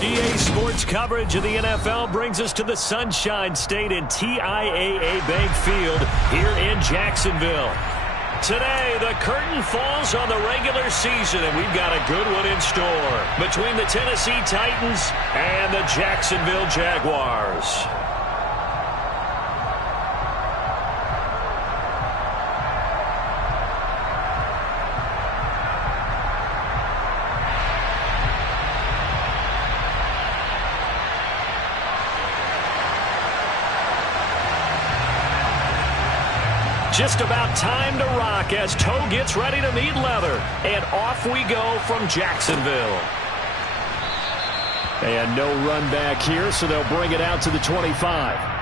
EA Sports coverage of the NFL brings us to the Sunshine State and TIAA Bank Field here in Jacksonville. Today, the curtain falls on the regular season, and we've got a good one in store between the Tennessee Titans and the Jacksonville Jaguars. Just about time to rock as toe gets ready to meet leather. And off we go from Jacksonville. And no run back here, so they'll bring it out to the 25.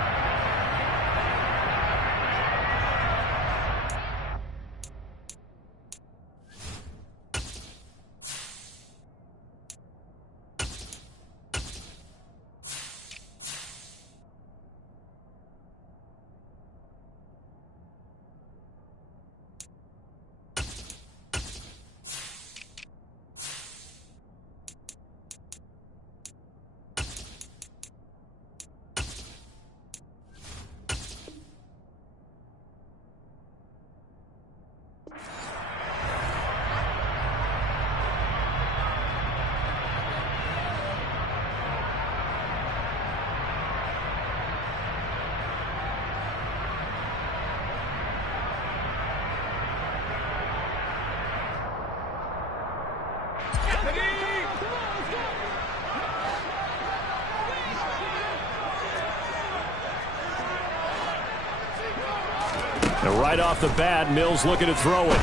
And right off the bat, Mills looking to throw it.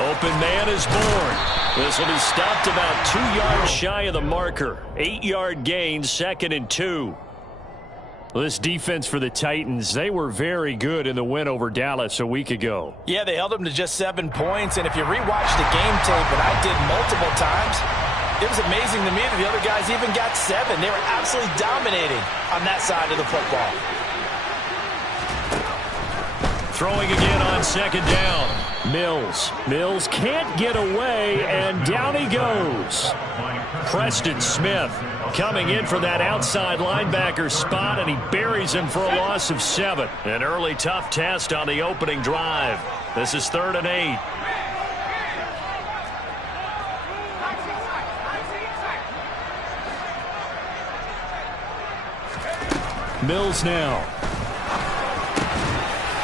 Open man is born. This will be stopped about 2 yards shy of the marker. 8-yard gain, 2nd and 2. Well, this defense for the Titans, they were very good in the win over Dallas a week ago. Yeah, they held them to just 7 points. And if you rewatch the game tape, and I did multiple times, it was amazing to me that the other guys even got 7. They were absolutely dominating on that side of the football. Throwing again on 2nd down. Mills can't get away, and down he goes. Preston Smith coming in for that outside linebacker spot, and he buries him for a loss of 7. An early tough test on the opening drive. This is 3rd and 8. Mills now.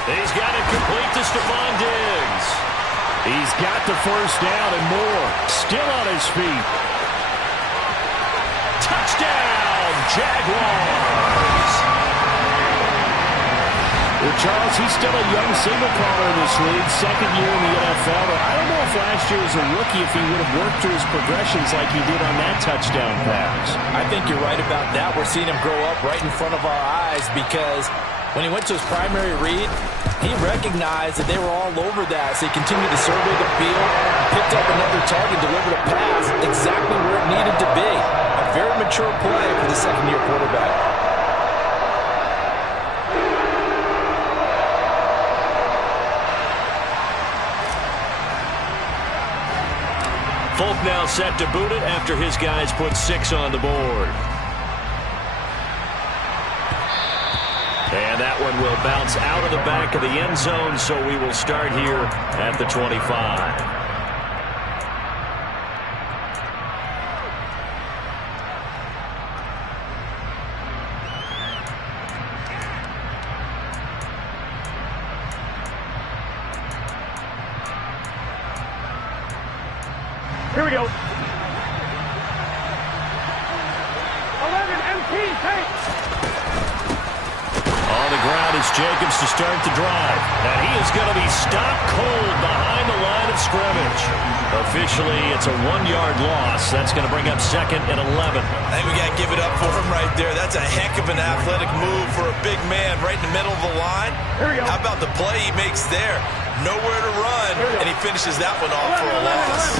He's got it complete to Stephon Diggs. He's got the first down and more. Still on his feet. Touchdown, Jaguars. Well, Charles, he's still a young single caller in this league, 2nd year in the NFL. But I don't know if last year as a rookie if he would have worked through his progressions like he did on that touchdown pass. I think you're right about that. We're seeing him grow up right in front of our eyes because when he went to his primary read, he recognized that they were all over that, so he continued to survey the field, picked up another target, delivered a pass exactly where it needed to be. A very mature play for the 2nd-year quarterback. Folk now set to boot it after his guys put 6 on the board. And that one will bounce out of the back of the end zone, so we will start here at the 25. Here we go. 11 MT takes. On the ground is Jacobs to start the drive. And he is going to be stopped cold behind the line of scrimmage. Officially, it's a 1-yard loss. That's going to bring up 2nd and 11. I think we got to give it up for him right there. That's a heck of an athletic move for a big man right in the middle of the line. Here we go. How about the play he makes there? Nowhere to run, and he finishes that one off for a loss.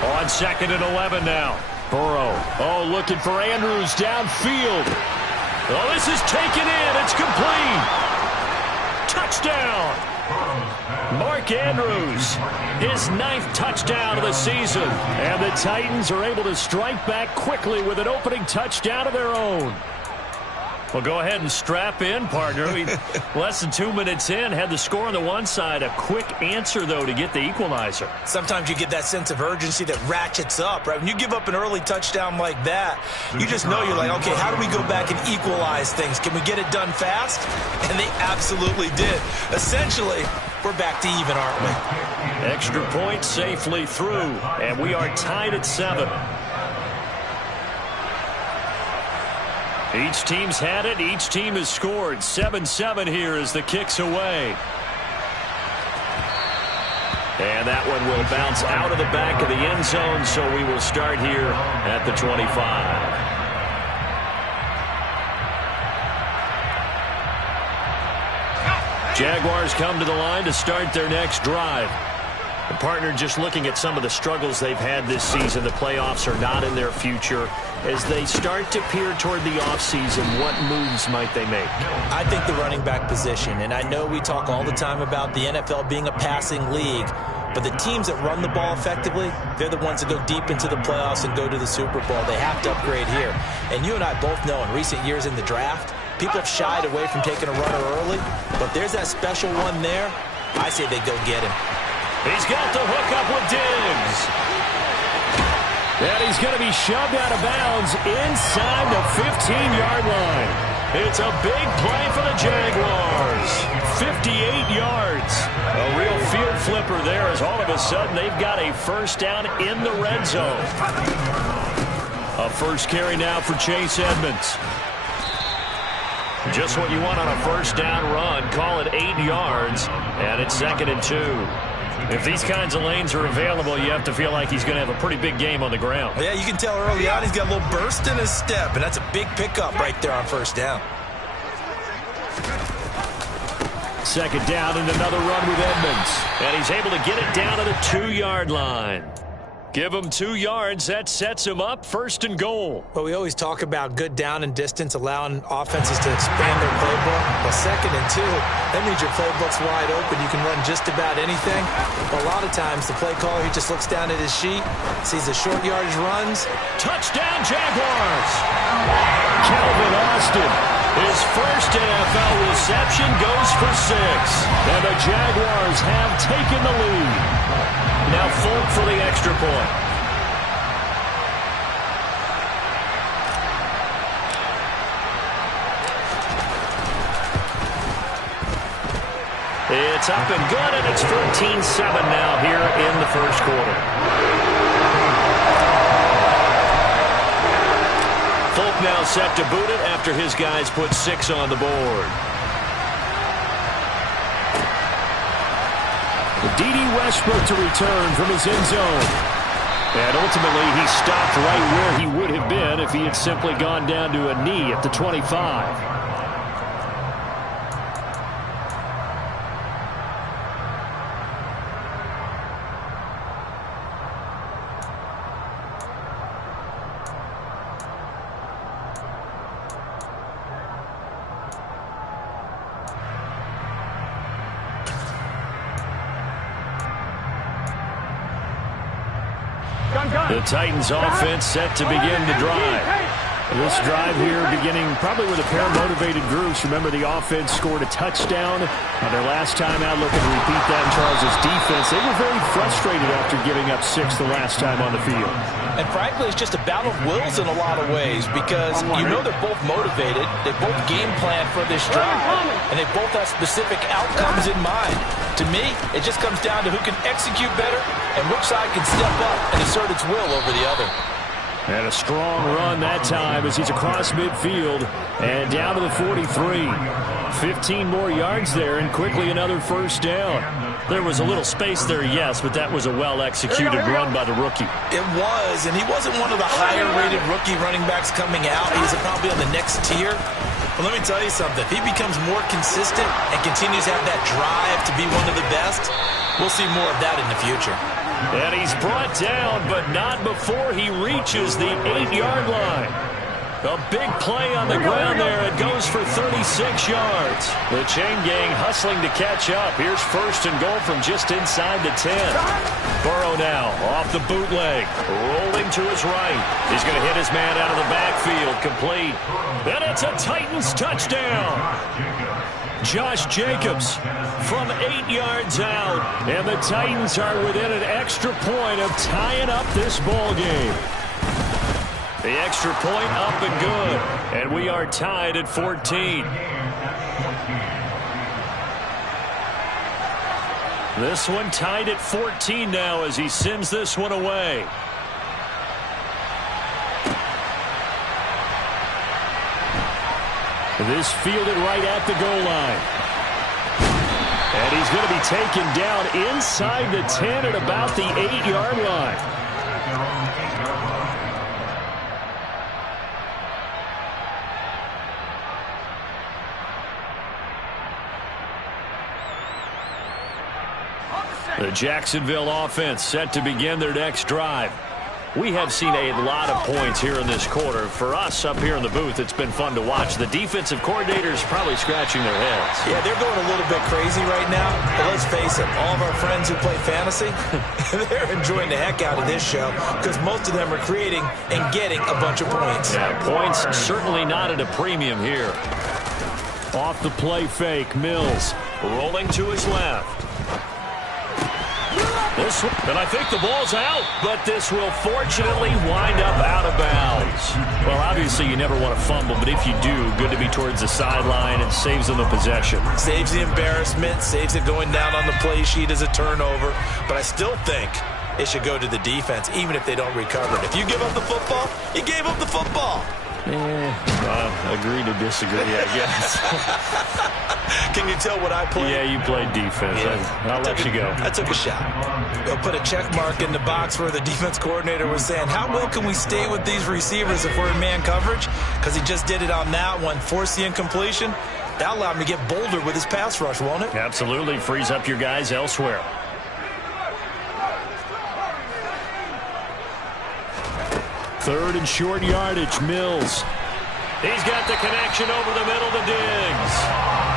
On 2nd and 11 now. Burrow. Oh, looking for Andrews downfield. Oh, this is taken in. It's complete. Touchdown. Mark Andrews, his 9th touchdown of the season. And the Titans are able to strike back quickly with an opening touchdown of their own. Well, go ahead and strap in, partner. Less than 2 minutes in, had the score on the one side. A quick answer, though, to get the equalizer. Sometimes you get that sense of urgency that ratchets up, right? When you give up an early touchdown like that, you just know you're like, okay, how do we go back and equalize things? Can we get it done fast? And they absolutely did. Essentially, we're back to even, aren't we? Extra point safely through, and we are tied at 7. Each team's had it. Each team has scored. 7-7 here as the kick's away. And that one will bounce out of the back of the end zone, so we will start here at the 25. Jaguars come to the line to start their next drive. The partner, just looking at some of the struggles they've had this season, the playoffs are not in their future. As they start to peer toward the offseason, what moves might they make? I think the running back position, and I know we talk all the time about the NFL being a passing league, but the teams that run the ball effectively, they're the ones that go deep into the playoffs and go to the Super Bowl. They have to upgrade here. And you and I both know in recent years in the draft, people have shied away from taking a runner early, but there's that special one there. I say they go get him. He's got the hook up with Diggs. And he's going to be shoved out of bounds inside the 15-yard line. It's a big play for the Jaguars. 58 yards. A real field flipper there as all of a sudden they've got a first down in the red zone. A first carry now for Chase Edmonds. Just what you want on a first down run. Call it 8 yards, and it's 2nd and 2. If these kinds of lanes are available, you have to feel like he's going to have a pretty big game on the ground. Yeah, you can tell early on he's got a little burst in his step, and that's a big pickup right there on first down. 2nd down and another run with Edmonds. And he's able to get it down to the 2-yard line. Give him 2 yards. That sets him up 1st and goal. Well, we always talk about good down and distance, allowing offenses to expand their playbook. Well, 2nd and 2, that means your playbook's wide open. You can run just about anything. But a lot of times, the play caller, he just looks down at his sheet, sees the short yardage runs. Touchdown, Jaguars! Calvin Austin, his first NFL reception goes for 6. And the Jaguars have taken the lead. Now Folk for the extra point. It's up and good, and it's 14-7 now here in the first quarter. Folk now set to boot it after his guys put 6 on the board. D.D. Westbrook to return from his end zone. And ultimately, he stopped right where he would have been if he had simply gone down to a knee at the 25. The Titans offense set to begin the drive. This drive here beginning probably with a pair of motivated groups. Remember, the offense scored a touchdown on their last time out, looking to repeat that in Charles' defense. They were very frustrated after giving up 6 the last time on the field. And frankly, it's just a battle of wills in a lot of ways because you know they're both motivated. They both game plan for this drive, and they both have specific outcomes in mind. To me, it just comes down to who can execute better and which side can step up and assert its will over the other. And a strong run that time as he's across midfield and down to the 43. 15 more yards there and quickly another first down. There was a little space there, yes, but that was a well-executed run by the rookie. It was, and he wasn't one of the higher-rated rookie running backs coming out. He's probably on the next tier. But let me tell you something. If he becomes more consistent and continues to have that drive to be one of the best, we'll see more of that in the future. And he's brought down, but not before he reaches the 8-yard line. A big play on the ground there. It goes for 36 yards. The chain gang hustling to catch up. Here's first and goal from just inside the 10. Burrow now off the bootleg. Rolling to his right. He's going to hit his man out of the backfield. Complete. And it's a Titans touchdown. Josh Jacobs from 8 yards out. And the Titans are within an extra point of tying up this ball game. The extra point up and good. And we are tied at 14. This one tied at 14 now as he sends this one away. This fielded right at the goal line. And he's going to be taken down inside the 10 at about the 8-yard line. The Jacksonville offense set to begin their next drive. We have seen a lot of points here in this quarter. For us up here in the booth, it's been fun to watch. The defensive coordinators probably scratching their heads. Yeah, they're going a little bit crazy right now. But let's face it, all of our friends who play fantasy, they're enjoying the heck out of this show because most of them are creating and getting a bunch of points. Yeah, points certainly not at a premium here. Off the play fake, Mills rolling to his left. And I think the ball's out, but this will fortunately wind up out of bounds. Well, obviously you never want to fumble, but if you do, good to be towards the sideline and saves them the possession. Saves the embarrassment, saves it going down on the play sheet as a turnover, but I still think it should go to the defense, even if they don't recover it. If you give up the football, you gave up the football. Agree to disagree, I guess. Can you tell what I played? Yeah, you played defense. Yeah. I'll let you go. I took a shot. I'll put a check mark in the box where the defense coordinator was saying, how well can we stay with these receivers if we're in man coverage? Because he just did it on that one, forced the incompletion. That allowed him to get bolder with his pass rush, won't it? Absolutely. Frees up your guys elsewhere. Third and short yardage, Mills. He's got the connection over the middle to Diggs.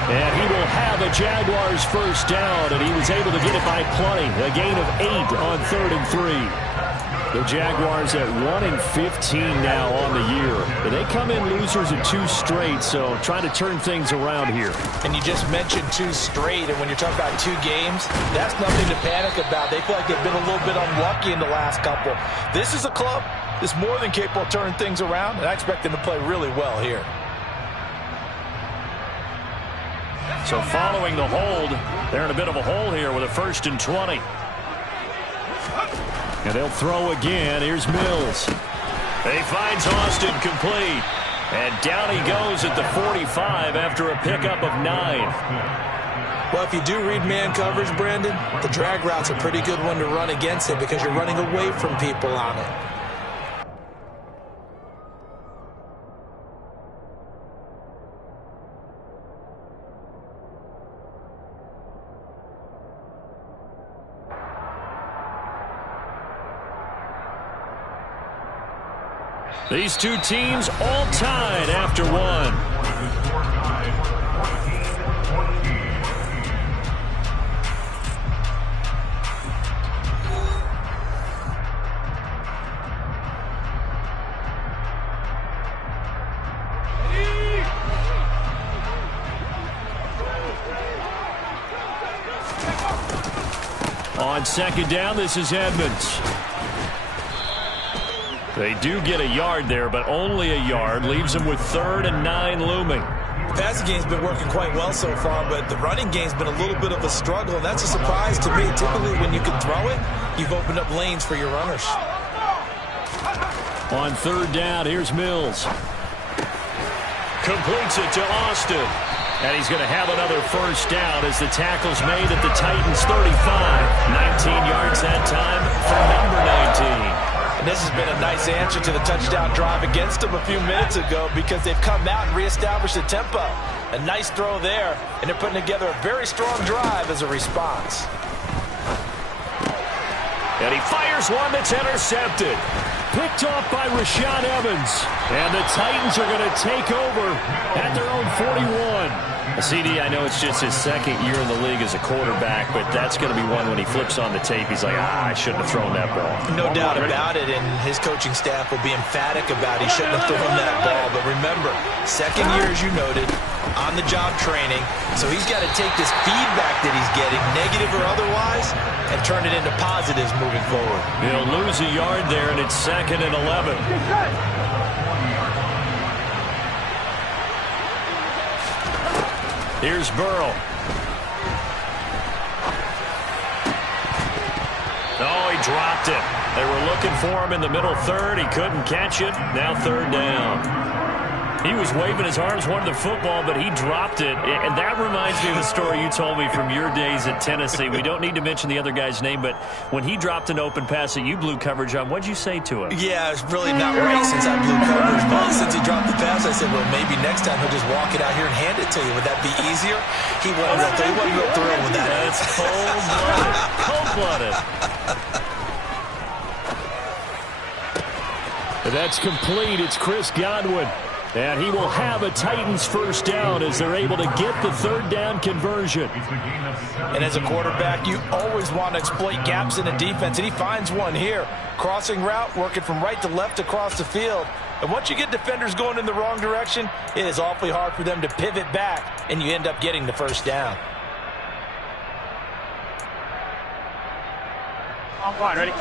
And he will have a Jaguars first down, and he was able to get it by plenty. A gain of 8 on 3rd and 3. The Jaguars at 1-15 now on the year. And they come in losers in 2 straight, so trying to turn things around here. And you just mentioned 2 straight, and when you're talking about 2 games, that's nothing to panic about. They feel like they've been a little bit unlucky in the last couple. This is a club that's more than capable of turning things around, and I expect them to play really well here. So following the hold, they're in a bit of a hole here with a 1st and 20. And they'll throw again. Here's Mills. He finds Austin complete. And down he goes at the 45 after a pickup of 9. Well, if you do read man coverage, Brandon, the drag route's a pretty good one to run against it because you're running away from people on it. These 2 teams all tied after 1. On 2nd down, this is Edmonds. They do get a yard there, but only a yard. Leaves them with 3rd and 9 looming. The passing game's been working quite well so far, but the running game's been a little bit of a struggle, and that's a surprise to me. Typically, when you can throw it, you've opened up lanes for your runners. On 3rd down, here's Mills. Completes it to Austin. And he's going to have another first down as the tackle's made at the Titans' 35. 19 yards that time for number 19. And this has been a nice answer to the touchdown drive against them a few minutes ago because they've come out and reestablished the tempo. A nice throw there, and they're putting together a very strong drive as a response. And he fires one that's intercepted. picked off by Rashaan Evans. And the Titans are going to take over at their own 41. CD, I know it's just his second year in the league as a quarterback, but that's going to be one when he flips on the tape, he's like, I shouldn't have thrown that ball. No doubt about it, and his coaching staff will be emphatic about he shouldn't have thrown that ball. But remember, second year, as you noted, on-the-job training, so he's got to take this feedback that he's getting, negative or otherwise, and turn it into positives moving forward. He'll lose a yard there, and it's 2nd and 11. Here's Burrow. Oh, he dropped it. They were looking for him in the middle third. He couldn't catch it. Now 3rd down. He was waving his arms, wanted the football, but he dropped it. And that reminds me of the story you told me from your days at Tennessee. We don't need to mention the other guy's name, but when he dropped an open pass that you blew coverage on, what'd you say to him? Yeah, it's really not right since I blew coverage, but since he dropped the pass, I said, well, maybe next time he'll just walk it out here and hand it to you. Would that be easier? He wasn't real thrilled with that. That's cold-blooded. Cold-blooded. That's complete. It's Chris Godwin. And he will have a Titans first down as they're able to get the 3rd down conversion. And as a quarterback, you always want to exploit gaps in the defense, and he finds one here. Crossing route, working from right to left across the field. And once you get defenders going in the wrong direction, it is awfully hard for them to pivot back, and you end up getting the first down. On one, ready?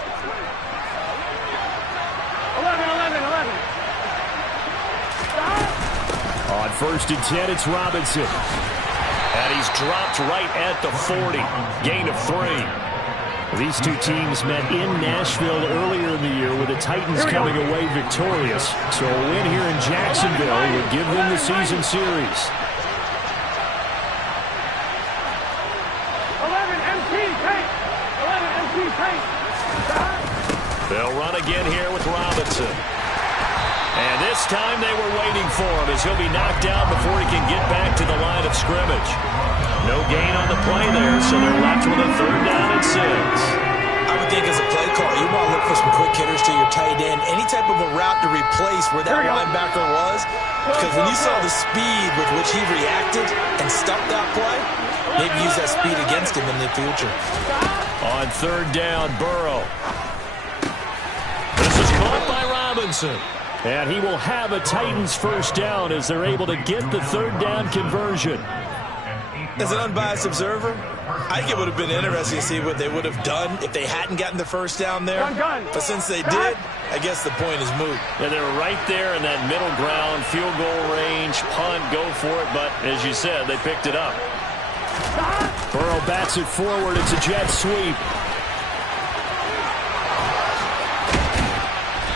11. On 1st and 10, it's Robinson. And he's dropped right at the 40. Gain of 3. These two teams met in Nashville earlier in the year with the Titans coming away victorious. So a win here in Jacksonville would give them the season series. 11 MT paint. 11 MT paint. They'll run again here with Robinson. And this time they were waiting for him as he'll be knocked out before he can get back to the line of scrimmage. No gain on the play there, so they're left with a 3rd down and 6. I would think as a play call, you want to look for some quick hitters to your tight end. Any type of a route to replace where that linebacker was. Because when you saw the speed with which he reacted and stuffed that play, maybe use that speed against him in the future. On 3rd down, Burrow. This is caught by Robinson. And he will have a Titans first down as they're able to get the 3rd down conversion. As an unbiased observer, I think it would have been interesting to see what they would have done if they hadn't gotten the first down there. But since they did, I guess the point is moot. Yeah, they were right there in that middle ground, field goal range, punt, go for it. But as you said, they picked it up. Burrow bats it forward. It's a jet sweep.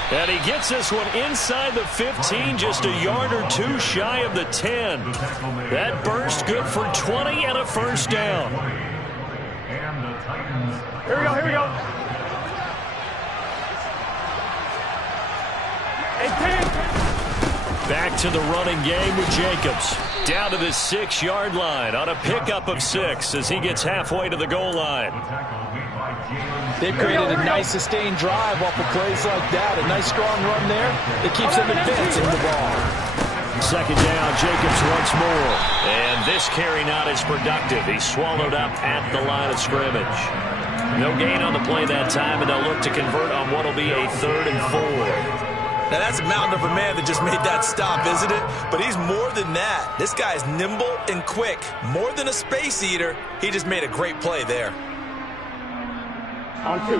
And he gets this one inside the 15, just a yard or two shy of the 10. That burst good for 20 and a first down. Here we go. 18. Back to the running game with Jacobs. Down to the 6-yard line on a pickup of 6 as he gets halfway to the goal line. They've created a nice sustained drive off of plays like that. A nice strong run there that keeps them advancing the ball. 2nd down, Jacobs once more. And this carry not as productive. He's swallowed up at the line of scrimmage. No gain on the play that time, and they'll look to convert on what will be a 3rd and 4. Now, that's a mountain of a man that just made that stop, isn't it? But he's more than that. This guy's nimble and quick. More than a space eater. He just made a great play there. On 2.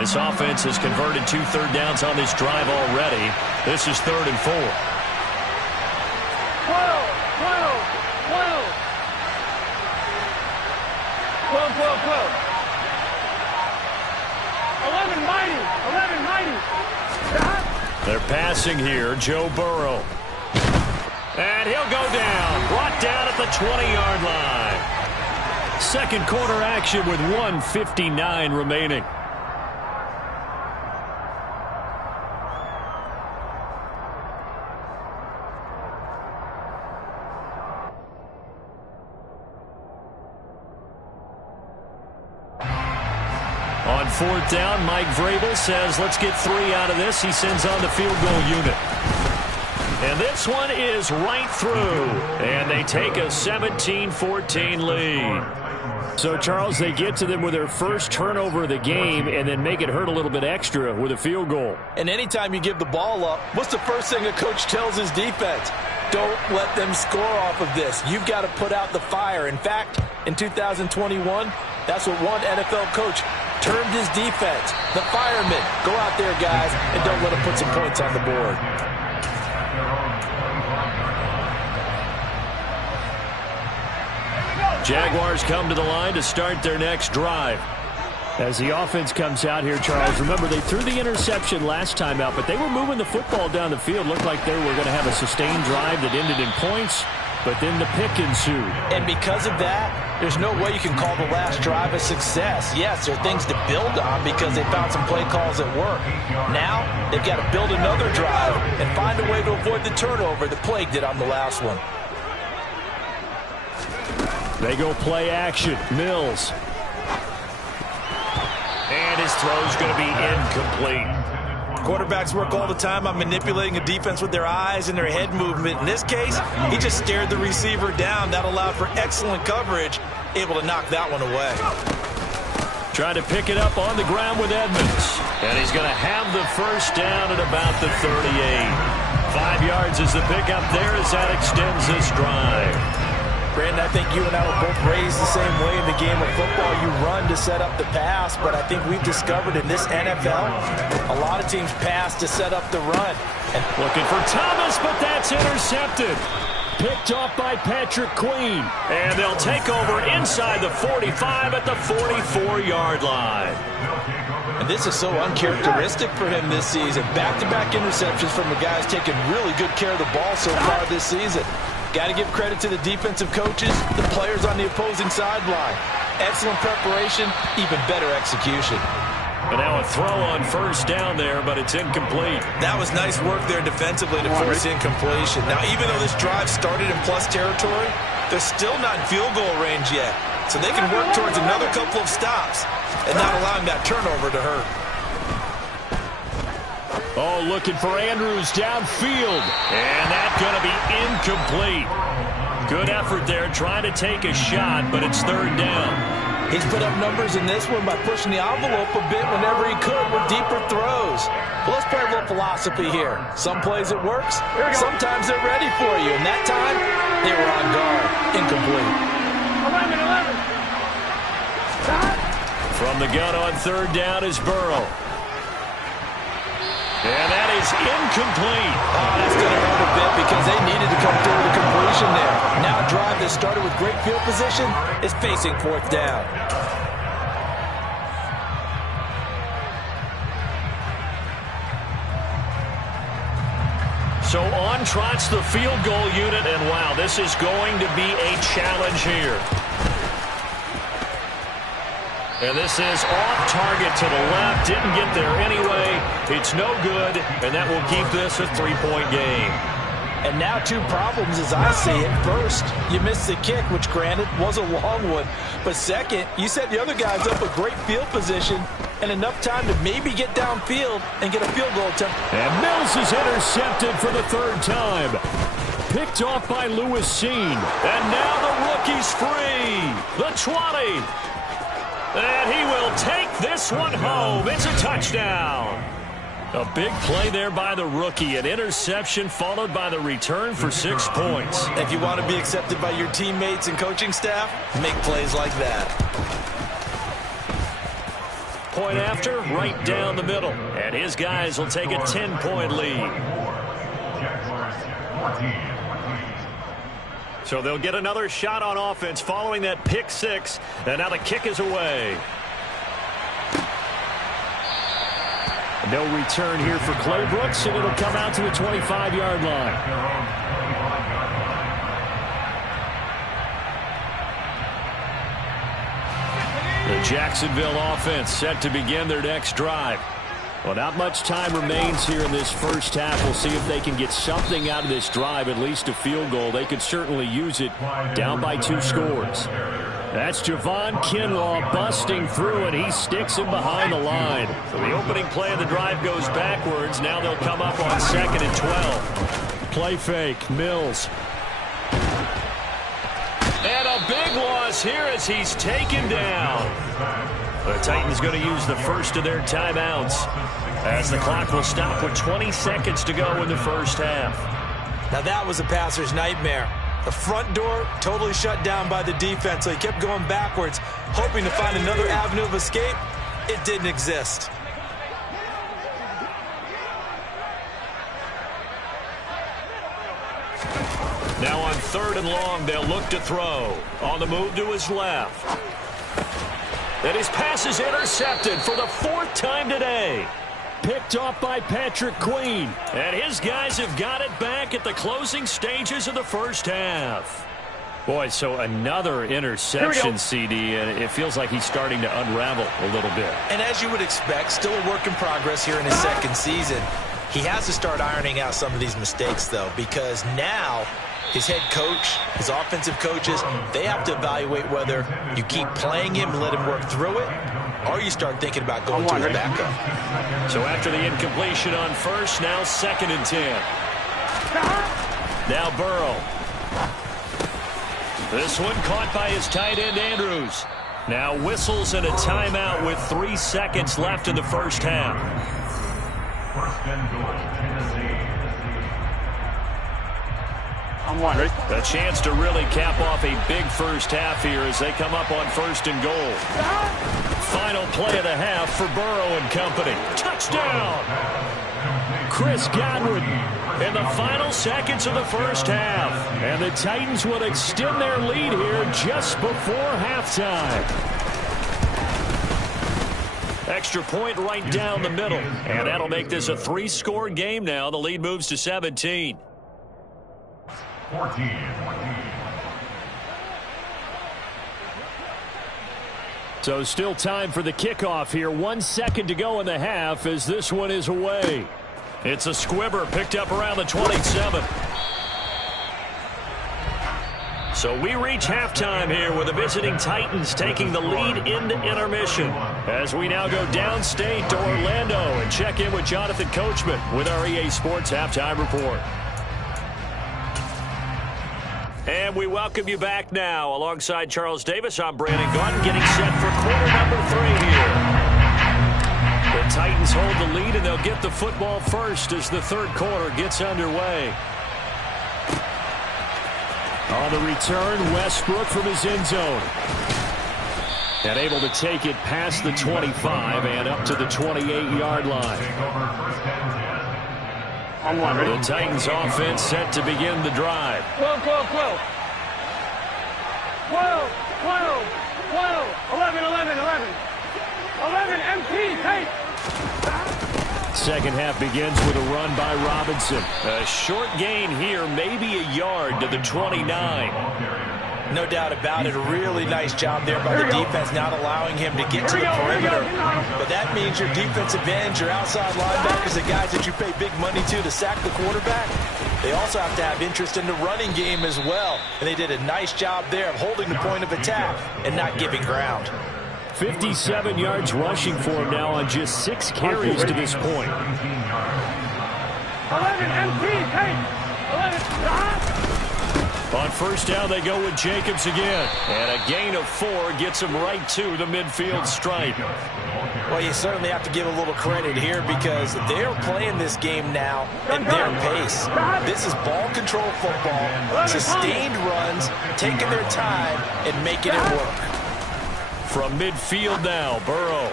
This offense has converted 2 third downs on this drive already. This is 3rd and 4. 12. 11 mighty. They're passing here, Joe Burrow. And he'll go down. Brought down at the 20-yard line. 2nd quarter action with 1:59 remaining. On 4th down. Mike Vrabel says, let's get 3 out of this. He sends on the field goal unit. And this one is right through. And they take a 17-14 lead. So, Charles, they get to them with their first turnover of the game and then make it hurt a little bit extra with a field goal. And anytime you give the ball up, what's the first thing a coach tells his defense? Don't let them score off of this. You've got to put out the fire. In fact, in 2021, that's what one NFL coach termed his defense. The firemen. Go out there, guys, and don't let them put some points on the board. Jaguars come to the line to start their next drive. As the offense comes out here, Charles, remember they threw the interception last time out, but they were moving the football down the field. Looked like they were going to have a sustained drive that ended in points, but then the pick ensued. And because of that, there's no way you can call the last drive a success. Yes, there are things to build on because they found some play calls that work. Now, they've got to build another drive and find a way to avoid the turnover that plagued it on the last one. They go play action. Mills. And his throw's going to be incomplete. Quarterbacks work all the time on manipulating a defense with their eyes and their head movement. In this case, he just stared the receiver down. That allowed for excellent coverage, able to knock that one away. Trying to pick it up on the ground with Edmonds. And he's going to have the first down at about the 38. 5 yards is the pickup there as that extends this drive. Brandon, I think you and I were both raised the same way in the game of football. You run to set up the pass, but I think we've discovered in this NFL, a lot of teams pass to set up the run. And looking for Thomas, but that's intercepted. Picked off by Patrick Queen. And they'll take over inside the 45 at the 44-yard line. And this is so uncharacteristic for him this season. Back-to-back interceptions from a guy who's taken really good care of the ball so far this season. Got to give credit to the defensive coaches, the players on the opposing sideline. Excellent preparation, even better execution. But now a throw on first down there, but it's incomplete. That was nice work there defensively to force incompletion. Now, even though this drive started in plus territory, they're still not in field goal range yet. So they can work towards another couple of stops and not allowing that turnover to hurt. Oh, looking for Andrews downfield. And that's going to be incomplete. Good effort there trying to take a shot, but it's third down. He's put up numbers in this one by pushing the envelope a bit whenever he could with deeper throws. Well, let's play a little philosophy here. Some plays it works, sometimes they're ready for you. And that time, they were on guard. Incomplete. 11. From the gun on third down is Burrow. And that is incomplete. Oh, that's going to hurt a bit because they needed to come through with a completion there. Now a drive that started with great field position is facing fourth down. So on trots the field goal unit, and wow, this is going to be a challenge here. And this is off target to the left. Didn't get there anyway. It's no good, and that will keep this a 3-point game. And now two problems as I see it. First, you missed the kick, which granted was a long one. But second, you set the other guys up with great field position and enough time to maybe get downfield and get a field goal attempt. And Mills is intercepted for the third time. Picked off by Lewis Seen. And now the rookie's free. The 20. And he will take this one home. It's a touchdown. A big play there by the rookie. An interception followed by the return for 6 points. If you want to be accepted by your teammates and coaching staff, make plays like that. Point after, right down the middle. And his guys will take a 10-point lead. So they'll get another shot on offense following that pick six. And now the kick is away. No return here for Clay Brooks, and it'll come out to the 25-yard line. The Jacksonville offense set to begin their next drive. Well, not much time remains here in this first half. We'll see if they can get something out of this drive, at least a field goal. They could certainly use it down by 2 scores. That's Javon Kinlaw busting through, and he sticks him behind the line. So the opening play of the drive goes backwards. Now they'll come up on 2nd and 12. Play fake, Mills. And a big loss here as he's taken down. The Titans going to use the first of their timeouts as the clock will stop with 20 seconds to go in the first half. Now that was a passer's nightmare. The front door totally shut down by the defense, so he kept going backwards, hoping to find another avenue of escape. It didn't exist. Now on 3rd and long, they'll look to throw. On the move to his left. And his pass is intercepted for the 4th time today. Picked off by Patrick Queen. And his guys have got it back at the closing stages of the first half. Boy, so another interception, CD, and it feels like he's starting to unravel a little bit. And as you would expect, still a work in progress here in his 2nd season. He has to start ironing out some of these mistakes, though, because now his head coach, his offensive coaches, they have to evaluate whether you keep playing him and let him work through it, or you start thinking about going to his backup. So after the incompletion on 1st, now 2nd and 10. Now Burrow. This one caught by his tight end, Andrews. Now whistles and a timeout with 3 seconds left in the first half. A chance to really cap off a big first half here as they come up on 1st and goal. Final play of the half for Burrow and company. Touchdown! Chris Godwin in the final seconds of the first half. And the Titans would extend their lead here just before halftime. Extra point right down the middle. And that'll make this a 3-score game now. The lead moves to 17. 14. So still time for the kickoff here. 1 second to go in the half as this one is away. It's a squibber picked up around the 27. So we reach halftime here with the visiting Titans taking the lead into intermission. As we now go downstate to Orlando and check in with Jonathan Coachman with our EA Sports Halftime Report. And we welcome you back now. Alongside Charles Davis, I'm Brandon Gaudin getting set for quarter number 3 here. The Titans hold the lead, and they'll get the football first as the 3rd quarter gets underway. On the return, Westbrook from his end zone. And able to take it past the 25 and up to the 28-yard line. The Titans offense set to begin the drive. 12, 12, 12. 12, 12, 12. 11, 11, 11. 11, empty, take. Second half begins with a run by Robinson. A short gain here, maybe a yard to the 29. No doubt about it. A really nice job there by the defense, not allowing him to get to the perimeter. But that means your defensive ends, your outside linebackers, the guys that you pay big money to sack the quarterback, they also have to have interest in the running game as well. And they did a nice job there of holding the point of attack and not giving ground. 57 yards rushing for him now on just 6 carries to this point. 11 empty, take. 11, On first down, they go with Jacobs again. And a gain of 4 gets him right to the midfield stripe. Well, you certainly have to give a little credit here because they're playing this game now at their pace. This is ball control football, sustained runs, taking their time and making it work. From midfield now, Burrow.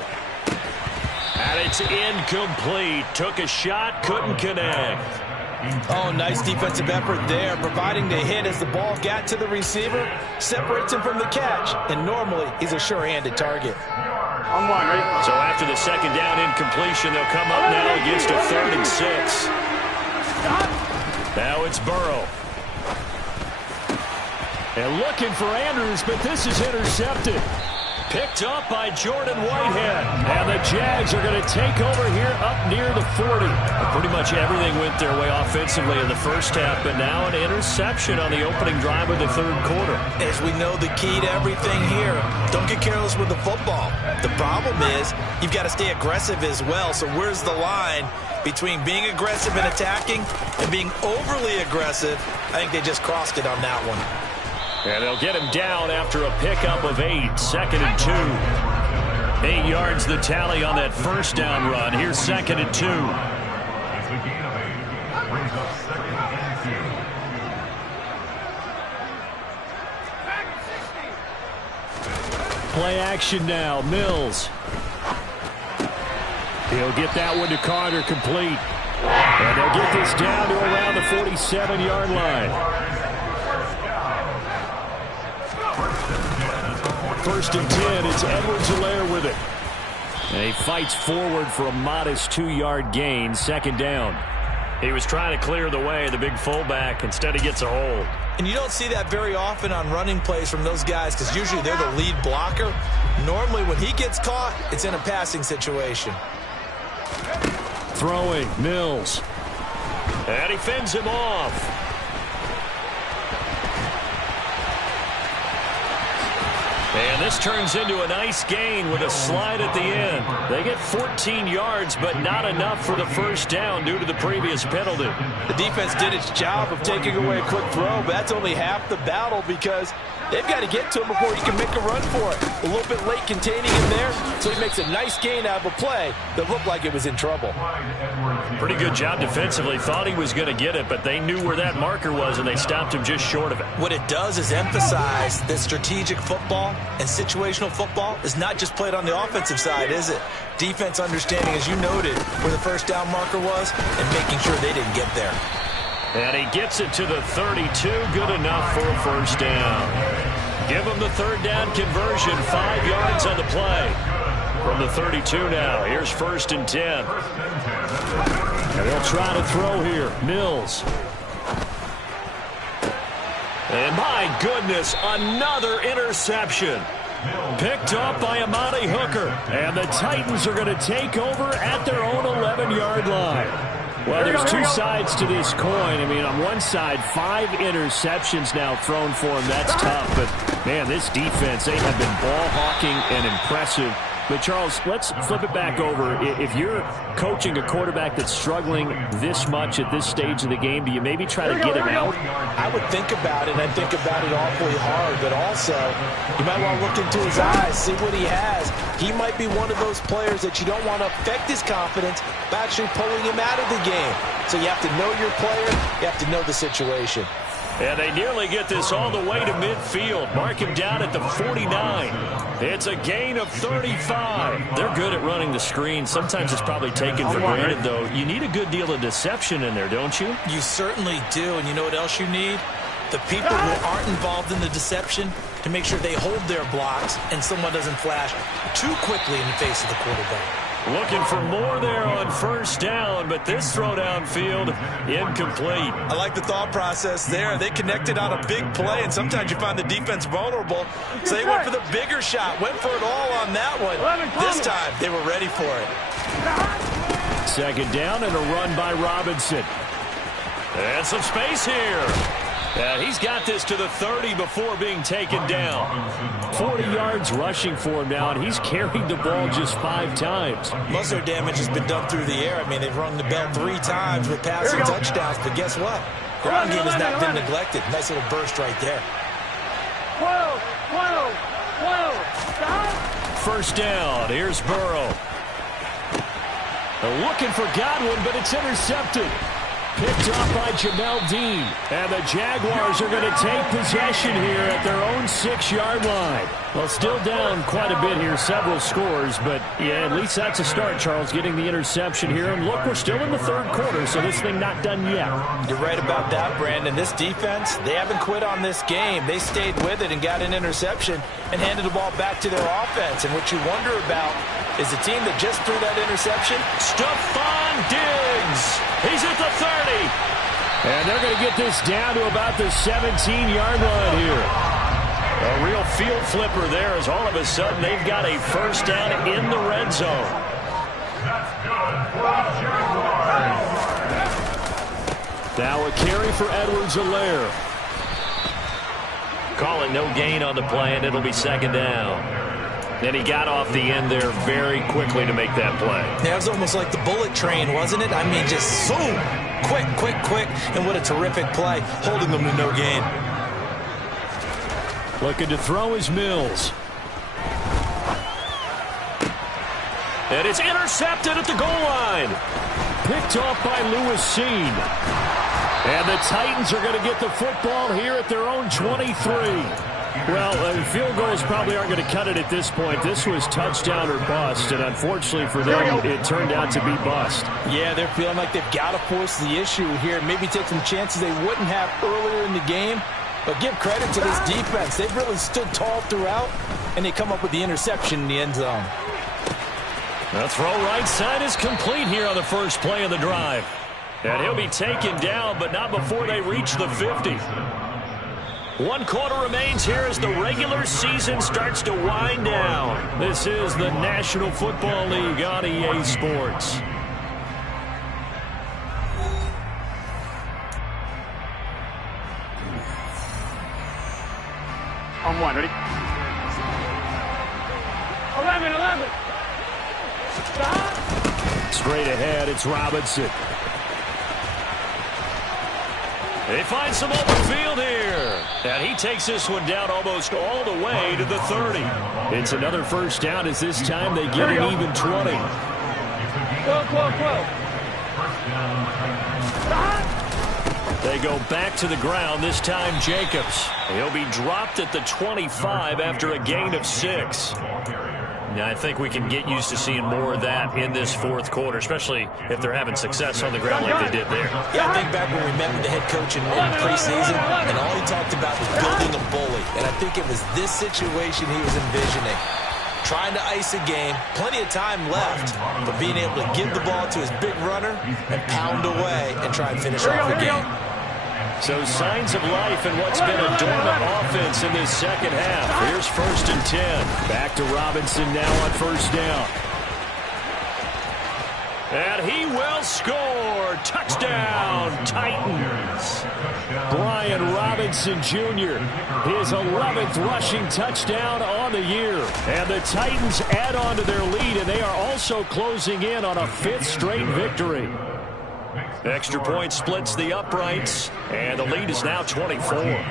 And it's incomplete. Took a shot, couldn't connect. Oh, nice defensive effort there, providing the hit as the ball got to the receiver, separates him from the catch, and normally he's a sure-handed target. I'm one, ready? So after the second down incompletion, they'll come up now against a 3rd and 6. Now it's Burrow. And looking for Andrews, but this is intercepted. Picked up by Jordan Whitehead. And the Jags are going to take over here up near the 40. Pretty much everything went their way offensively in the first half, but now an interception on the opening drive of the third quarter. As we know, the key to everything here, don't get careless with the football. The problem is you've got to stay aggressive as well. So where's the line between being aggressive and attacking and being overly aggressive? I think they just crossed it on that one. And they'll get him down after a pickup of 8, 2nd and 2. 8 yards the tally on that first down run. Here's 2nd and 2. Play action now. Mills. He'll get that one to Carter complete. And they'll get this down to around the 47-yard line. 1st and 10, it's Edwards-Helaire with it. And he fights forward for a modest 2-yard gain, 2nd down. He was trying to clear the way, the big fullback. Instead, he gets a hold. And you don't see that very often on running plays from those guys because usually they're the lead blocker. Normally, when he gets caught, it's in a passing situation. Throwing, Mills. And he fends him off. And this turns into a nice gain with a slide at the end. They get 14 yards, but not enough for the first down due to the previous penalty. The defense did its job of taking away a quick throw, but that's only half the battle because they've got to get to him before he can make a run for it. A little bit late containing him there, so he makes a nice gain out of a play that looked like it was in trouble. Pretty good job defensively. Thought he was going to get it, but they knew where that marker was, and they stopped him just short of it. What it does is emphasize that strategic football and situational football is not just played on the offensive side, is it? Defense understanding, as you noted, where the first down marker was and making sure they didn't get there. And he gets it to the 32. Good enough for a first down. Give him the third down conversion. 5 yards on the play. From the 32 now. Here's 1st and 10. And they'll try to throw here. Mills. And my goodness, another interception. Picked up by Amani Hooker. And the Titans are going to take over at their own 11-yard line. Well, there's two sides to this coin. I mean, on one side, 5 interceptions now thrown for him. That's tough. But, man, this defense, they have been ball hawking and impressive. But, Charles, let's flip it back over. If you're coaching a quarterback that's struggling this much at this stage of the game, do you maybe try to get him out? I would think about it, and I'd think about it awfully hard. But also, you might want to look into his eyes, see what he has. He might be one of those players that you don't want to affect his confidence by actually pulling him out of the game. So you have to know your player. You have to know the situation. And they nearly get this all the way to midfield. Mark him down at the 49. It's a gain of 35. They're good at running the screen. Sometimes it's probably taken for granted, though. You need a good deal of deception in there, don't you? You certainly do. And you know what else you need? The people who aren't involved in the deception to make sure they hold their blocks and someone doesn't flash too quickly in the face of the quarterback. Looking for more there on first down, but this throw downfield incomplete. I like the thought process there. They connected on a big play, and sometimes you find the defense vulnerable. So they went for the bigger shot, went for it all on that one. This time, they were ready for it. 2nd down and a run by Robinson. And some space here. He's got this to the 30 before being taken down. 40 yards rushing for him now, and he's carried the ball just 5 times. Most of their damage has been done through the air. I mean, they've rung the bell 3 times with passing touchdowns, but guess what? Ground game has not been neglected. Nice little burst right there. 12, 12, 12. First down. Here's Burrow. Looking for Godwin, but it's intercepted. Picked up by Jamel Dean. And the Jaguars are going to take possession here at their own 6-yard line. Well, still down quite a bit here, several scores. But, yeah, at least that's a start, Charles, getting the interception here. And, look, we're still in the third quarter, so this thing not done yet. You're right about that, Brandon. This defense, they haven't quit on this game. They stayed with it and got an interception and handed the ball back to their offense. And what you wonder about is the team that just threw that interception. Stephon Diggs. He's at the 30. And they're going to get this down to about the 17-yard line here. A real field flipper there as all of a sudden they've got a first down in the red zone. Now a carry for Edwards-Helaire. Call it no gain on the play, and it'll be second down. And he got off the end there very quickly to make that play. That was almost like the bullet train, wasn't it? I mean, just zoom. Quick, quick, quick. And what a terrific play, holding them to no gain. Looking to throw is Mills. And it's intercepted at the goal line. Picked off by Lewis Seen. And the Titans are going to get the football here at their own 23. Well, field goals probably aren't going to cut it at this point. This was touchdown or bust, and unfortunately for them, it turned out to be bust. Yeah, they're feeling like they've got to force the issue here. Maybe take some chances they wouldn't have earlier in the game. But give credit to this defense. They've really stood tall throughout, and they come up with the interception in the end zone. The throw right side is complete here on the first play of the drive. And he'll be taken down, but not before they reach the 50. 1 quarter remains here as the regular season starts to wind down. This is the National Football League on EA Sports. On one, ready? 11. Stop. Straight ahead, it's Robinson. They find some open field here. And he takes this one down almost all the way to the 30. It's another first down as this time they get an even 20. 12. Stop. They go back to the ground, this time Jacobs. He'll be dropped at the 25 after a gain of 6. Now, I think we can get used to seeing more of that in this fourth quarter, especially if they're having success on the ground like they did there. Yeah, I think back when we met with the head coach in preseason, and all he talked about was building a bully. And I think it was this situation he was envisioning. Trying to ice a game, plenty of time left, but being able to give the ball to his big runner and pound away and try and finish off the game. So signs of life in what's been a dormant offense in this second half. Here's 1st and 10. Back to Robinson now on first down. And he will score. Touchdown, Titans. Brian Robinson Jr., his 11th rushing touchdown on the year. And the Titans add on to their lead, and they are also closing in on a 5th straight victory. Extra point splits the uprights, and the lead is now 24.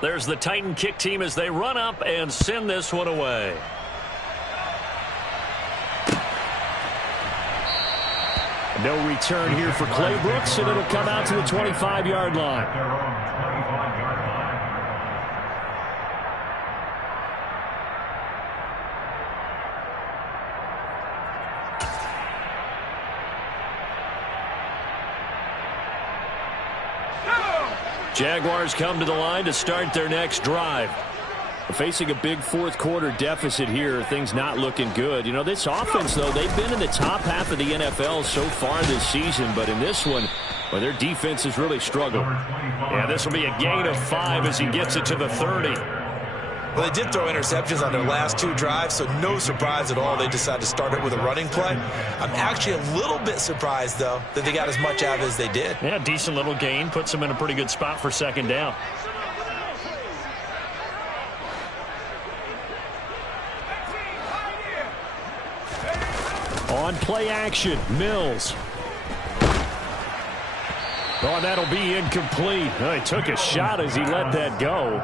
There's the Titan kick team as they run up and send this one away. No return here for Clay Brooks, and it'll come out to the 25-yard line. Jaguars come to the line to start their next drive. Facing a big fourth quarter deficit here, things not looking good. You know, this offense, though, they've been in the top half of the NFL so far this season, but in this one, well, their defense has really struggled. Yeah, this will be a gain of 5 as he gets it to the 30. Well, they did throw interceptions on their last 2 drives, so no surprise at all they decided to start it with a running play. I'm actually a little bit surprised, though, that they got as much out of it as they did. Yeah, decent little gain. Puts them in a pretty good spot for second down. On play action, Mills. Oh, that'll be incomplete. Oh, he took a shot as he let that go.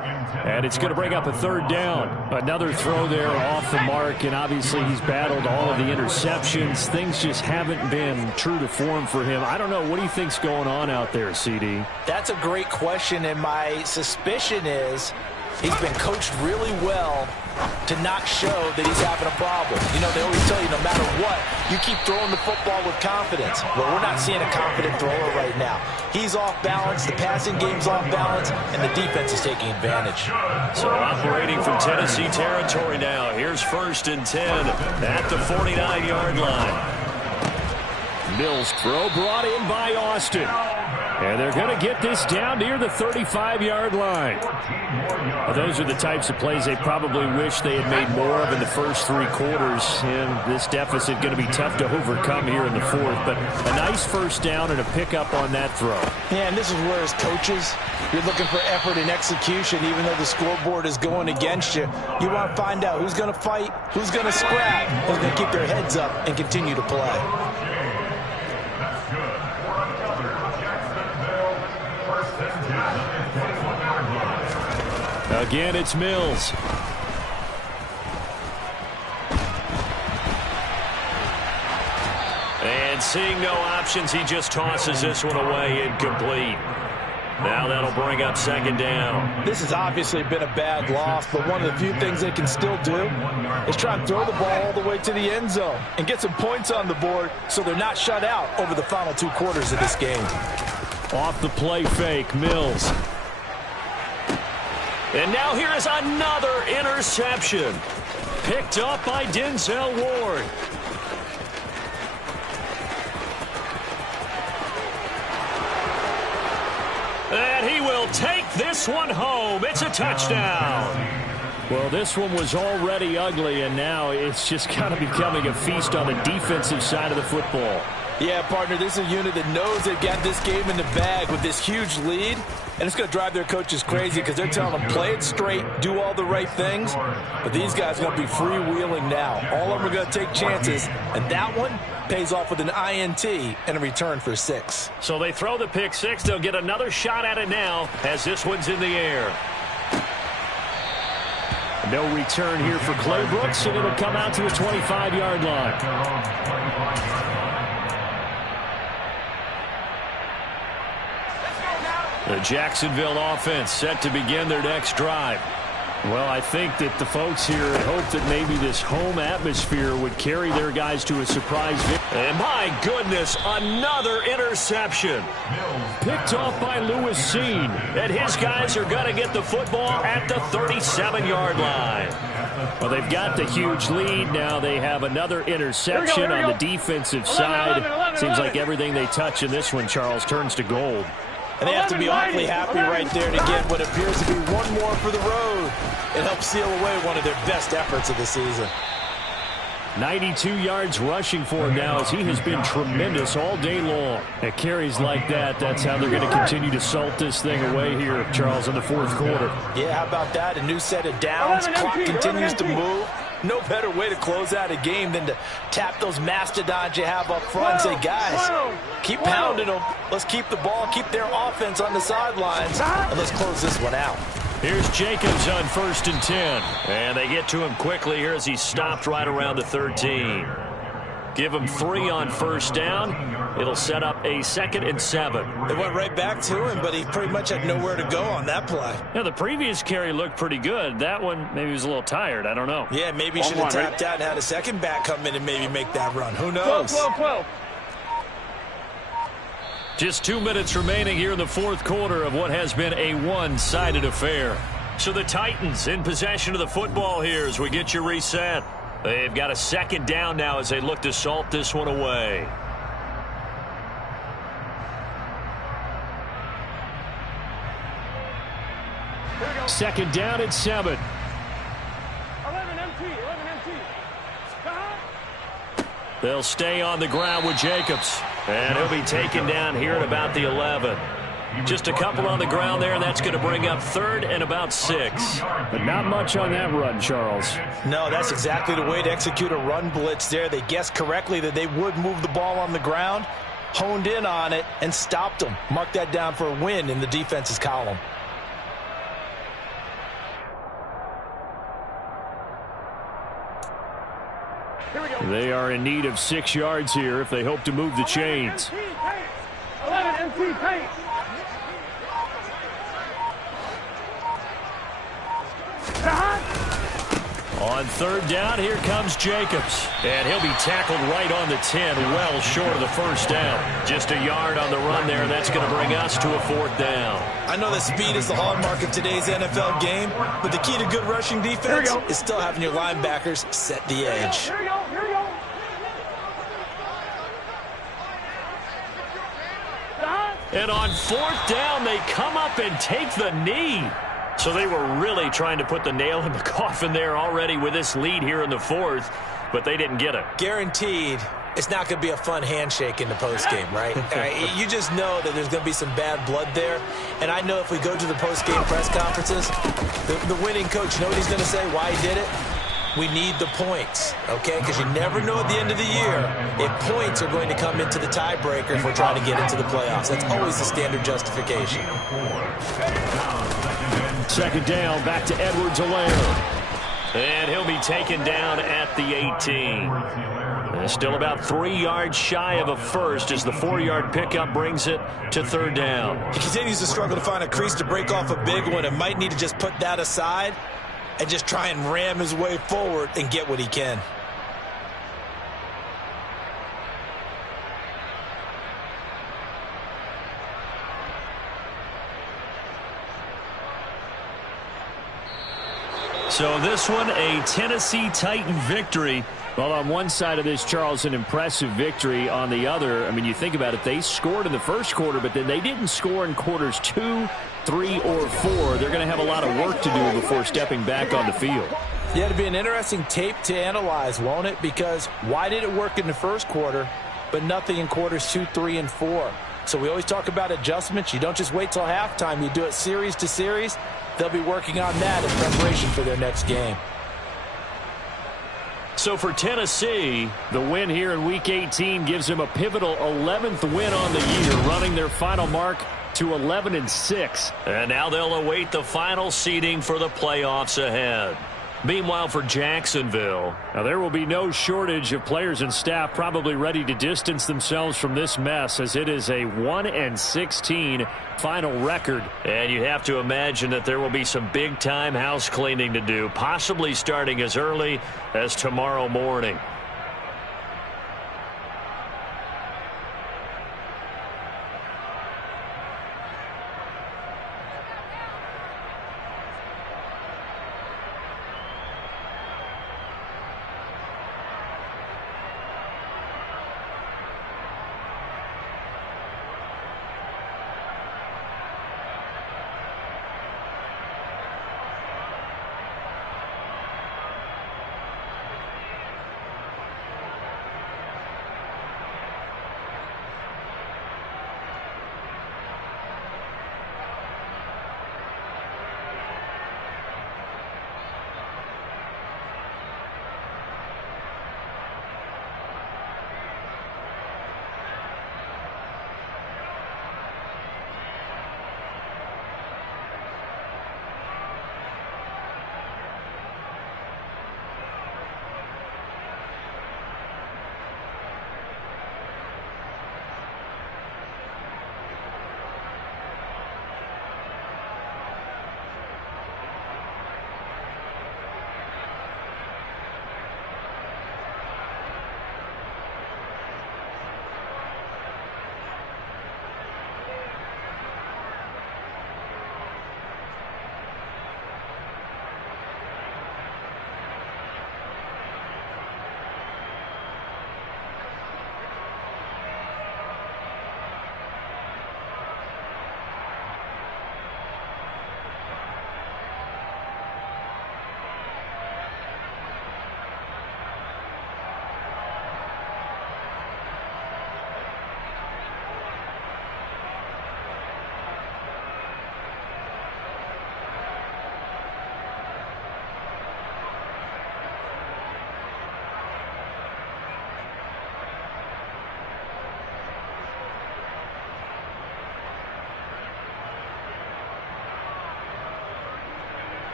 And it's going to bring up a 3rd down. Another throw there off the mark, and obviously he's battled all of the interceptions. Things just haven't been true to form for him. I don't know. What do you think's going on out there, CD? That's a great question, and my suspicion is he's been coached really well to not show that he's having a problem. You know, they always tell you no matter what, you keep throwing the football with confidence. Well, we're not seeing a confident thrower right now. He's off balance, the passing game's off balance, and the defense is taking advantage. So operating from Tennessee territory now. Here's 1st and 10 at the 49-yard line. Mills throw brought in by Austin. And they're going to get this down near the 35-yard line. Well, those are the types of plays they probably wish they had made more of in the first 3 quarters. And this deficit going to be tough to overcome here in the 4th. But a nice first down and a pickup on that throw. Yeah, and this is where, as coaches, you're looking for effort and execution. Even though the scoreboard is going against you, you want to find out who's going to fight, who's going to scrap, who's going to keep their heads up and continue to play. Again, it's Mills. And seeing no options, he just tosses this one away, incomplete. Now that'll bring up 2nd down. This has obviously been a bad loss, but one of the few things they can still do is try and throw the ball all the way to the end zone and get some points on the board so they're not shut out over the final 2 quarters of this game. Off the play fake, Mills. And now here is another interception. Picked up by Denzel Ward. And he will take this one home. It's a touchdown. Well, this one was already ugly, and now it's just kind of becoming a feast on the defensive side of the football. Yeah, partner, this is a unit that knows they've got this game in the bag with this huge lead, and it's going to drive their coaches crazy because they're telling them, play it straight, do all the right things, but these guys are going to be freewheeling now. All of them are going to take chances, and that one pays off with an INT and a return for 6. So they throw the pick 6. They'll get another shot at it now as this one's in the air. No return here for Clay Brooks, and it'll come out to the 25-yard line. The Jacksonville offense set to begin their next drive. Well, I think that the folks here hope that maybe this home atmosphere would carry their guys to a surprise victory. And my goodness, another interception. Picked off by Lewis Seen. And his guys are going to get the football at the 37-yard line. Well, they've got the huge lead. Now they have another interception on the defensive side. Seems like everything they touch in this one, Charles, turns to gold. And they have to be awfully happy right there to get what appears to be one more for the road. It helps seal away one of their best efforts of the season. 92 yards rushing for him now as he has been tremendous all day long. At carries like that, that's how they're going to continue to salt this thing away here, Charles, in the 4th quarter. Yeah, how about that? A new set of downs. Clock continues to move. No better way to close out a game than to tap those mastodons you have up front and say, guys, keep pounding them. Let's keep the ball, keep their offense on the sidelines, and let's close this one out. Here's Jacobs on 1st and 10. And they get to him quickly here as he stopped right around the 13. Give him 3 on 1st down. It'll set up a 2nd and 7. They went right back to him, but he pretty much had nowhere to go on that play. Yeah, the previous carry looked pretty good. That one, maybe he was a little tired. I don't know. Yeah, maybe he should have tapped out and had a second back come in and maybe make that run. Who knows? 12. Just 2 minutes remaining here in the 4th quarter of what has been a one-sided affair. So the Titans in possession of the football here as we get you reset. They've got a 2nd down now as they look to salt this one away. Second down at 7. 11 MT. They'll stay on the ground with Jacobs. And he'll be taken down here at about the 11. Just a couple on the ground there, and that's going to bring up 3rd and about 6. But not much on that run, Charles. No, that's exactly the way to execute a run blitz there. They guessed correctly that they would move the ball on the ground, honed in on it, and stopped them. Mark that down for a win in the defense's column. They are in need of 6 yards here if they hope to move the chains. 11 MT paint. On 3rd down, here comes Jacobs. And he'll be tackled right on the 10, well short of the 1st down. Just a yard on the run there, and that's going to bring us to a 4th down. I know that speed is the hallmark of today's NFL game, but the key to good rushing defense is still having your linebackers set the edge. Here we go. And on fourth down, they come up and take the knee. So they were really trying to put the nail in the coffin there already with this lead here in the fourth, but they didn't get it. Guaranteed, it's not going to be a fun handshake in the postgame, right? You just know that there's going to be some bad blood there. And I know if we go to the postgame press conferences, the winning coach, you know what he's going to say, why he did it? We need the points, okay? Because you never know at the end of the year if points are going to come into the tiebreaker if we're trying to get into the playoffs. That's always the standard justification. Second down, back to Edwards-Helaire. And he'll be taken down at the 18. Still about 3 yards shy of a first as the 4-yard pickup brings it to third down. He continues to struggle to find a crease to break off a big one and might need to just put that aside and just try and ram his way forward and get what he can. So this one, a Tennessee Titan victory. Well, on one side of this, Charles, an impressive victory. On the other, I mean, you think about it, they scored in the first quarter, but then they didn't score in quarters 2, 3, or 4. They're going to have a lot of work to do before stepping back on the field. Yeah, it'll be an interesting tape to analyze, won't it? Because why did it work in the first quarter, but nothing in quarters 2, 3, and 4? So we always talk about adjustments. You don't just wait till halftime. You do it series to series. They'll be working on that in preparation for their next game. So for Tennessee, the win here in Week 18 gives them a pivotal 11th win on the year, running their final mark to 11-6. And now they'll await the final seeding for the playoffs ahead. Meanwhile, for Jacksonville, now there will be no shortage of players and staff probably ready to distance themselves from this mess, as it is a 1-16 final record. And you have to imagine that there will be some big-time house cleaning to do, possibly starting as early as tomorrow morning.